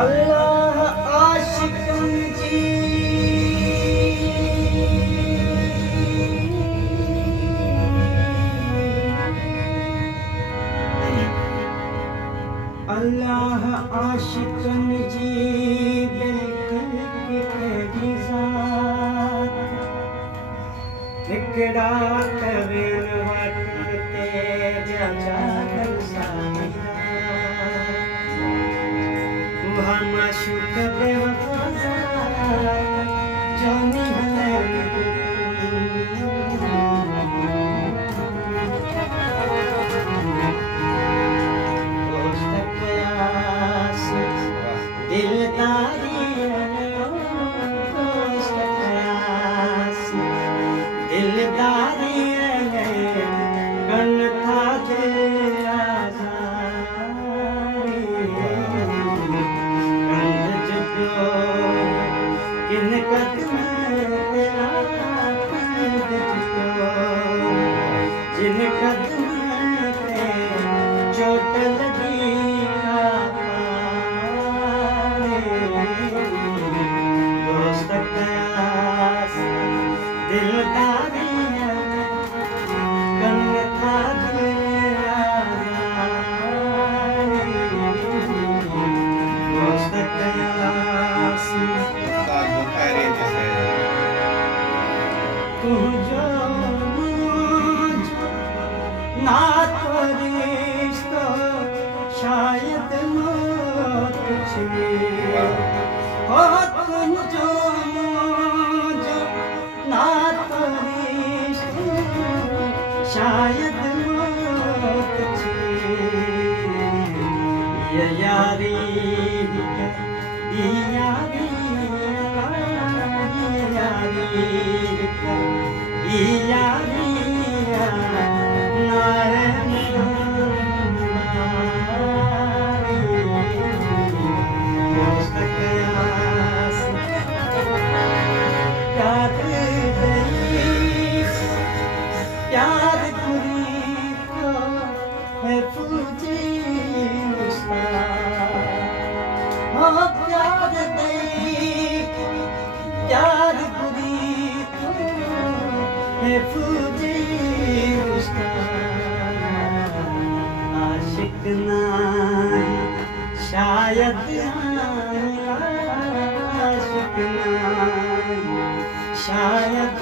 अल्लाह आशिकन जी अल्लाह आशिकन जी बिल्कुल की ज़ात निकड़ा कवेन वटते जाकर साहिरा वहाँ माशूक बेवफा जानी है दिलदारी दिलदारी कन था दिल आज़ारी कंध चुको किन कदम तेरा कंध चुको जिन कदम पे चोट लगी दिलदारी कन था तू जो ना तो रिश्ता शायद मौत छे हो तुम जो ना तो रिश्ता शायद मौत छे ये यारी प्यार पूरी तो है पूजी हो प्यार दे प्यार पूरी तो है पूजी आशिक नाई शायद आशिक नाई शायद